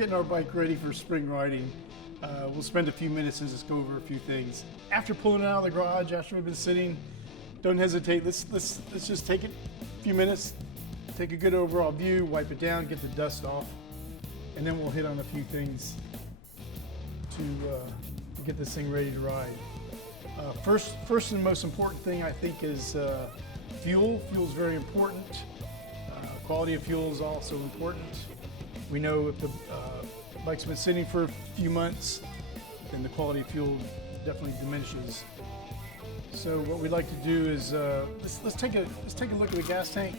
getting our bike ready for spring riding. We'll spend a few minutes and just go over a few things. After pulling it out of the garage, after we've been sitting, don't hesitate. Let's just take it a few minutes, take a good overall view, wipe it down, get the dust off, and then we'll hit on a few things to get this thing ready to ride. First and most important thing I think is fuel. Fuel is very important. Quality of fuel is also important. We know if the bike's been sitting for a few months, then the quality of fuel definitely diminishes. So what we'd like to do is let's take a look at the gas tank.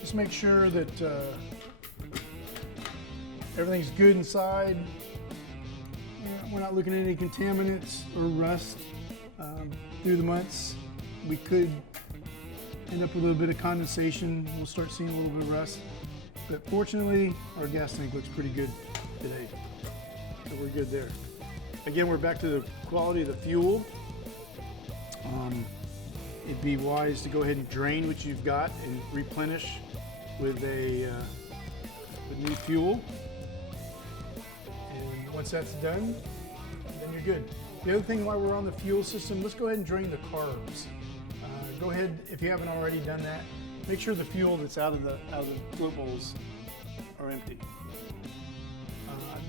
Just make sure that everything's good inside. We're not looking at any contaminants or rust. Through the months, we could end up with a little bit of condensation. We'll start seeing a little bit of rust. But fortunately, our gas tank looks pretty good today. So we're good there. Again, we're back to the quality of the fuel. It'd be wise to go ahead and drain what you've got and replenish with new fuel. And once that's done, then you're good. The other thing while we're on the fuel system, let's go ahead and drain the carbs. Go ahead, if you haven't already done that, make sure the fuel that's out of the float bowls are empty.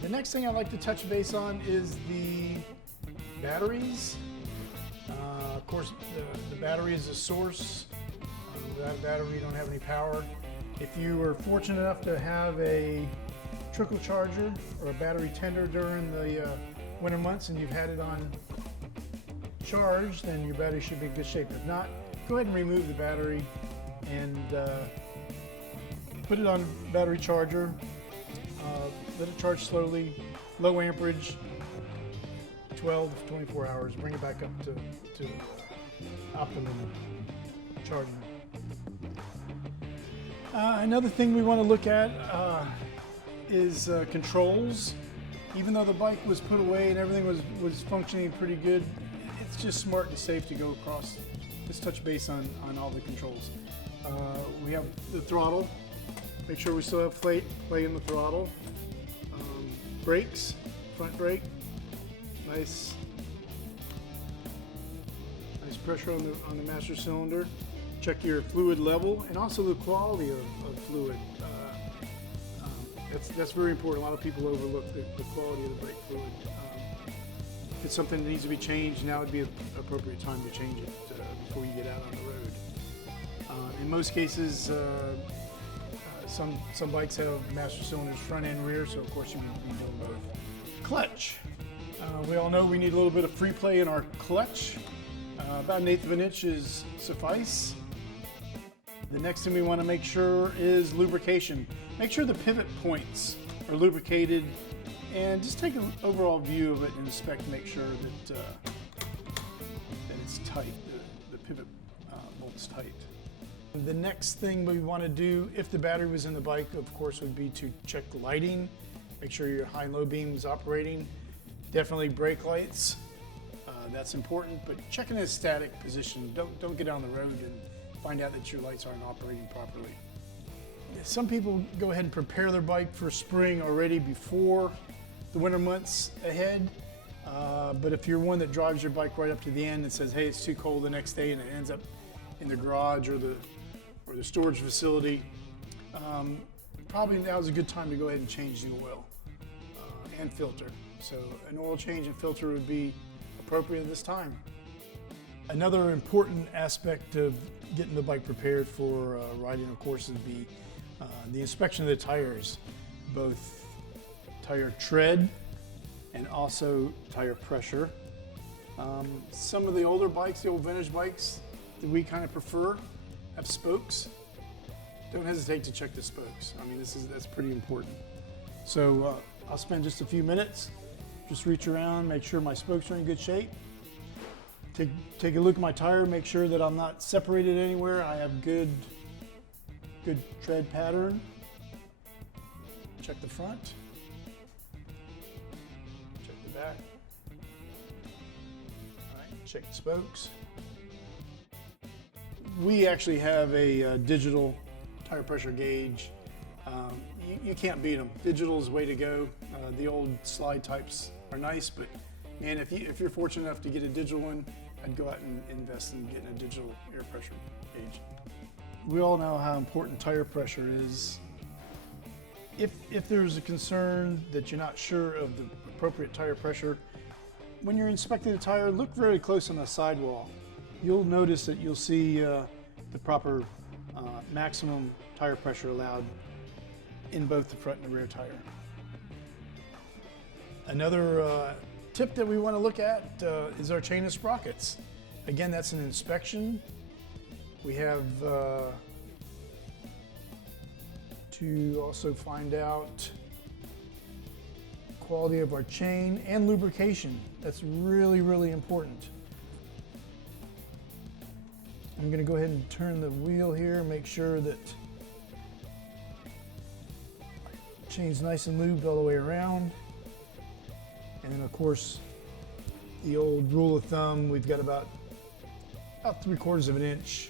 The next thing I'd like to touch base on is the batteries. Of course, the battery is a source. Without a battery, you don't have any power. If you were fortunate enough to have a trickle charger or a battery tender during the winter months and you've had it on charge, then your battery should be in good shape. If not, go ahead and remove the battery and put it on battery charger. Let it charge slowly, low amperage, 12 to 24 hours. Bring it back up to optimum charging. Another thing we want to look at is controls. Even though the bike was put away and everything was functioning pretty good, it's just smart and safe to go across. Let's touch base on all the controls. We have the throttle. Make sure we still have play in the throttle. Brakes, front brake, nice pressure on the master cylinder. Check your fluid level and also the quality of fluid. That's very important. A lot of people overlook the quality of the brake fluid. If it's something that needs to be changed, now would be an appropriate time to change it before you get out on the road. In most cases, some bikes have master cylinders front and rear, so of course you want to be doing both. Clutch. We all know we need a little bit of free play in our clutch. About 1/8 of an inch is suffice. The next thing we want to make sure is lubrication. Make sure the pivot points are lubricated and just take an overall view of it and inspect to make sure that it's tight, the pivot bolt's tight. The next thing we want to do, if the battery was in the bike, of course, would be to check the lighting, make sure your high and low beam is operating. Definitely brake lights, that's important, but check in a static position. Don't get on the road and find out that your lights aren't operating properly. Some people go ahead and prepare their bike for spring already before the winter months ahead. But if you're one that drives your bike right up to the end and says, hey, it's too cold the next day, and it ends up in the garage or the storage facility, probably now is a good time to go ahead and change the oil and filter. So an oil change and filter would be appropriate at this time. Another important aspect of getting the bike prepared for riding, of course, would be the inspection of the tires, both tire tread and also tire pressure. Some of the older bikes, the old vintage bikes that we kind of prefer, have spokes. Don't hesitate to check the spokes. I mean, that's pretty important. So I'll spend just a few minutes, just reach around, make sure my spokes are in good shape. Take a look at my tire, make sure that I'm not separated anywhere. I have good tread pattern. Check the front. Check the back. All right, check the spokes. We actually have a digital tire pressure gauge You can't beat them. Digital is the way to go. The old slide types are nice, but man, if you're fortunate enough to get a digital one, I'd go out and invest in getting a digital air pressure gauge. We all know how important tire pressure is. If there's a concern that you're not sure of the appropriate tire pressure, when you're inspecting the tire, look very close on the sidewall. You'll notice that you'll see the proper maximum tire pressure allowed in both the front and the rear tire. Another tip that we want to look at is our chain of sprockets. Again, that's an inspection. We have to also find out quality of our chain and lubrication. That's really, really important. I'm going to go ahead and turn the wheel here, make sure that the chain's nice and lubed all the way around. And then of course, the old rule of thumb, we've got about 3/4 of an inch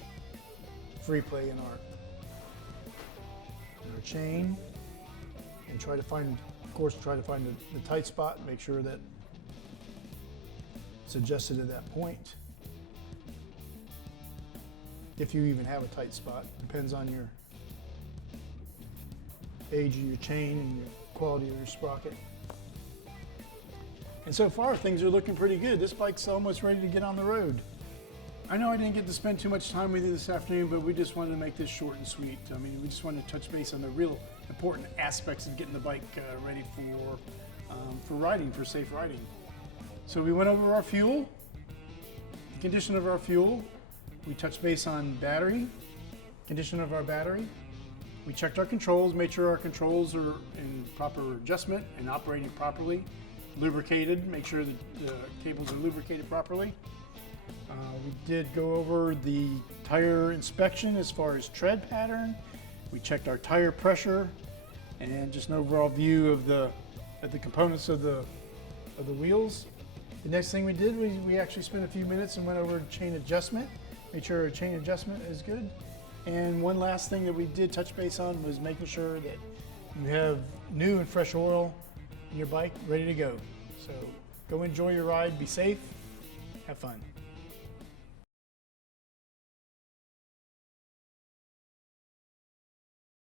free play in our chain, and try to find the tight spot, make sure that it's adjusted at that point. If you even have a tight spot, depends on your age of your chain and your quality of your sprocket. And so far, things are looking pretty good. This bike's almost ready to get on the road. I know I didn't get to spend too much time with you this afternoon, but we just wanted to make this short and sweet. I mean, we just wanted to touch base on the real important aspects of getting the bike ready for riding, for safe riding. So we went over our fuel, the condition of our fuel. We touched base on battery, condition of our battery. We checked our controls, made sure our controls are in proper adjustment and operating properly. Lubricated, make sure that the cables are lubricated properly. We did go over the tire inspection as far as tread pattern. We checked our tire pressure and just an overall view of the components of the wheels. The next thing we did was we actually spent a few minutes and went over chain adjustment, made sure our chain adjustment is good. And one last thing that we did touch base on was making sure that you have new and fresh oil in your bike ready to go. So go enjoy your ride, be safe, have fun.